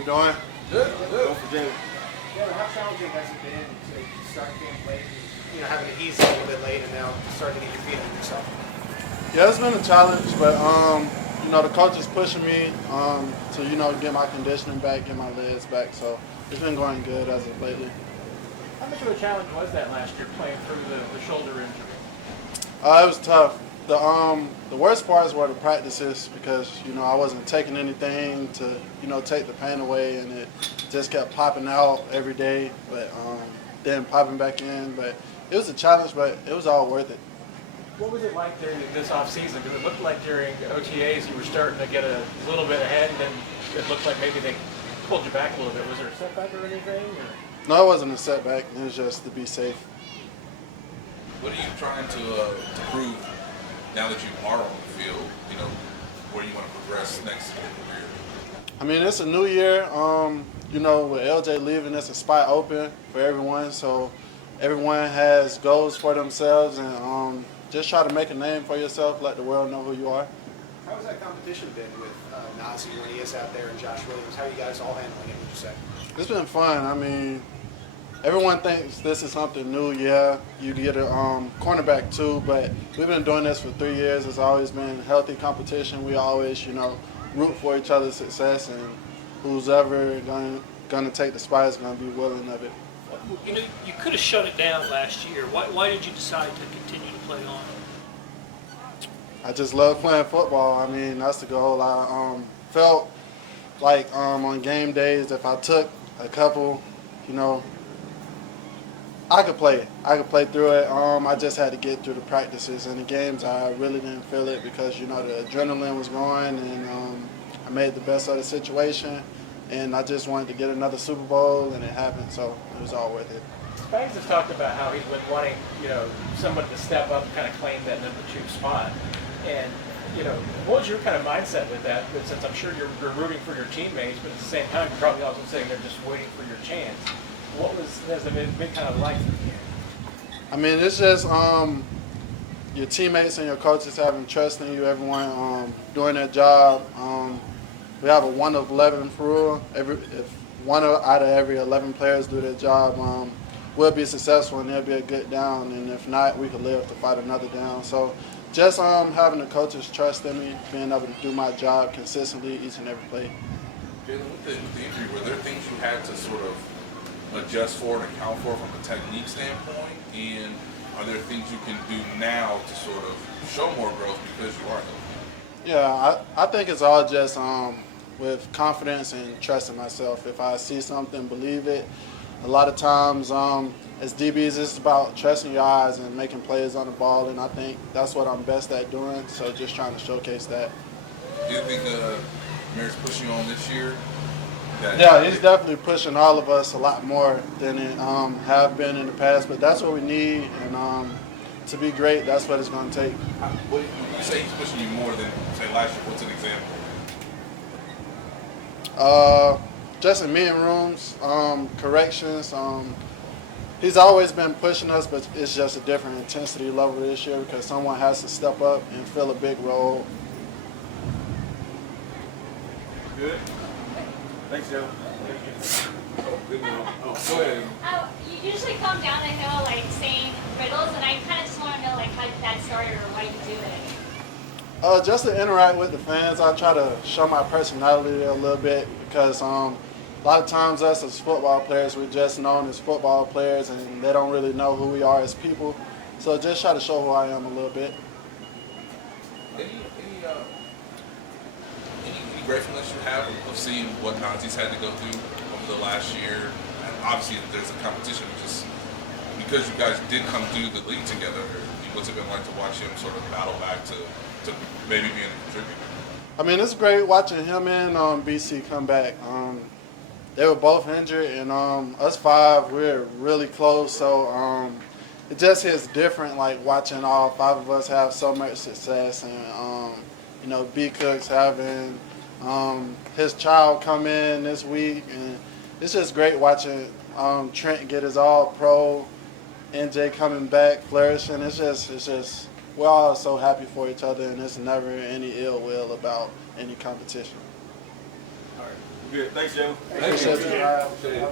we doing? Good. Go for Jaylen. Yeah, how challenging has it been to start game late, having to ease a little bit late and now starting to get your feet under yourself? Yeah, it's been a challenge, but the coach is pushing me to get my conditioning back, get my legs back. So it's been going good as of lately. How much of a challenge was that last year playing through the shoulder injury? It was tough. The worst parts were the practices because I wasn't taking anything to take the pain away, and it just kept popping out every day, but then popping back in. But it was a challenge, but it was all worth it. What was it like during this off season? Because it looked like during OTAs you were starting to get a little bit ahead, and then it looked like maybe they pulled you back a little bit. Was there a setback or anything? Or? No, it wasn't a setback. It was just to be safe. What are you trying to prove now that you are on the field? Where you want to progress next in your career? I mean, it's a new year. With LJ leaving, it's a spot open for everyone. So everyone has goals for themselves, and just try to make a name for yourself. Let the world know who you are. How has that competition been with Nazi when he is out there and Josh Williams? How are you guys all handling it, would you say? It's been fun. I mean, everyone thinks this is something new. Yeah, you get a cornerback too, but we've been doing this for 3 years. It's always been healthy competition. We always, root for each other's success, and who's ever going to take the spot is going to be willing of it. You could have shut it down last year. Why did you decide to continue to play on? I just love playing football. I mean, that's the goal. I felt like on game days, if I took a couple, I could play it. I could play through it. I just had to get through the practices and the games. I really didn't feel it because the adrenaline was going, and I made the best of the situation. And I just wanted to get another Super Bowl, and it happened. So it was all worth it. Spags has talked about how he's been wanting, someone to step up and kind of claim that number 2 spot. And what was your kind of mindset with that? Since I'm sure you're rooting for your teammates, but at the same time, you're probably also saying they're just waiting for your chance. What has it been kind of like for you? I mean, it's just your teammates and your coaches having trust in you, everyone doing their job. We have a 1 of 11 rule. If 1 out of every 11 players do their job, we'll be successful and there'll be a good down. And if not, we could live to fight another down. So just having the coaches trust in me, being able to do my job consistently each and every play. Jaylen, with the injury, were there things you had to sort of adjust for and account for from a technique standpoint? And are there things you can do now to sort of show more growth because you are healthy? Yeah, I think it's all just with confidence and trusting myself. If I see something, believe it. A lot of times as DBs, it's about trusting your eyes and making plays on the ball, and I think that's what I'm best at doing, so just trying to showcase that. Do you think Mayor's pushing you on this year? Yeah, he's definitely pushing all of us a lot more than it have been in the past, but that's what we need, and to be great, that's what it's going to take. When you say he's pushing you more than, say, last year, what's an example? Just in meeting rooms, corrections. He's always been pushing us, but it's just a different intensity level this year because someone has to step up and fill a big role. Good. Thanks, Joe. Good one. Oh, go ahead. You usually come down the hill saying riddles, and I kind of just want to know how that started or why you do it. Just to interact with the fans, I try to show my personality a little bit because a lot of times us as football players, we're just known as football players, and they don't really know who we are as people. So just try to show who I am a little bit. Any gratefulness you have of seeing what Nazi's had to go through over the last year? And obviously, there's a competition, just because you guys did come through the league together. What's it been like to watch him sort of battle back to maybe being a contributor? I mean, it's great watching him and BC come back. They were both injured, and us 5, we're really close. So it just hits different, watching all 5 of us have so much success, and B Cook's having his child come in this week, and it's just great watching Trent get his All-Pro, NJ coming back, flourishing. It's just we're all so happy for each other, and there's never any ill will about any competition. All right. Good. Thanks, Joe. Appreciate you.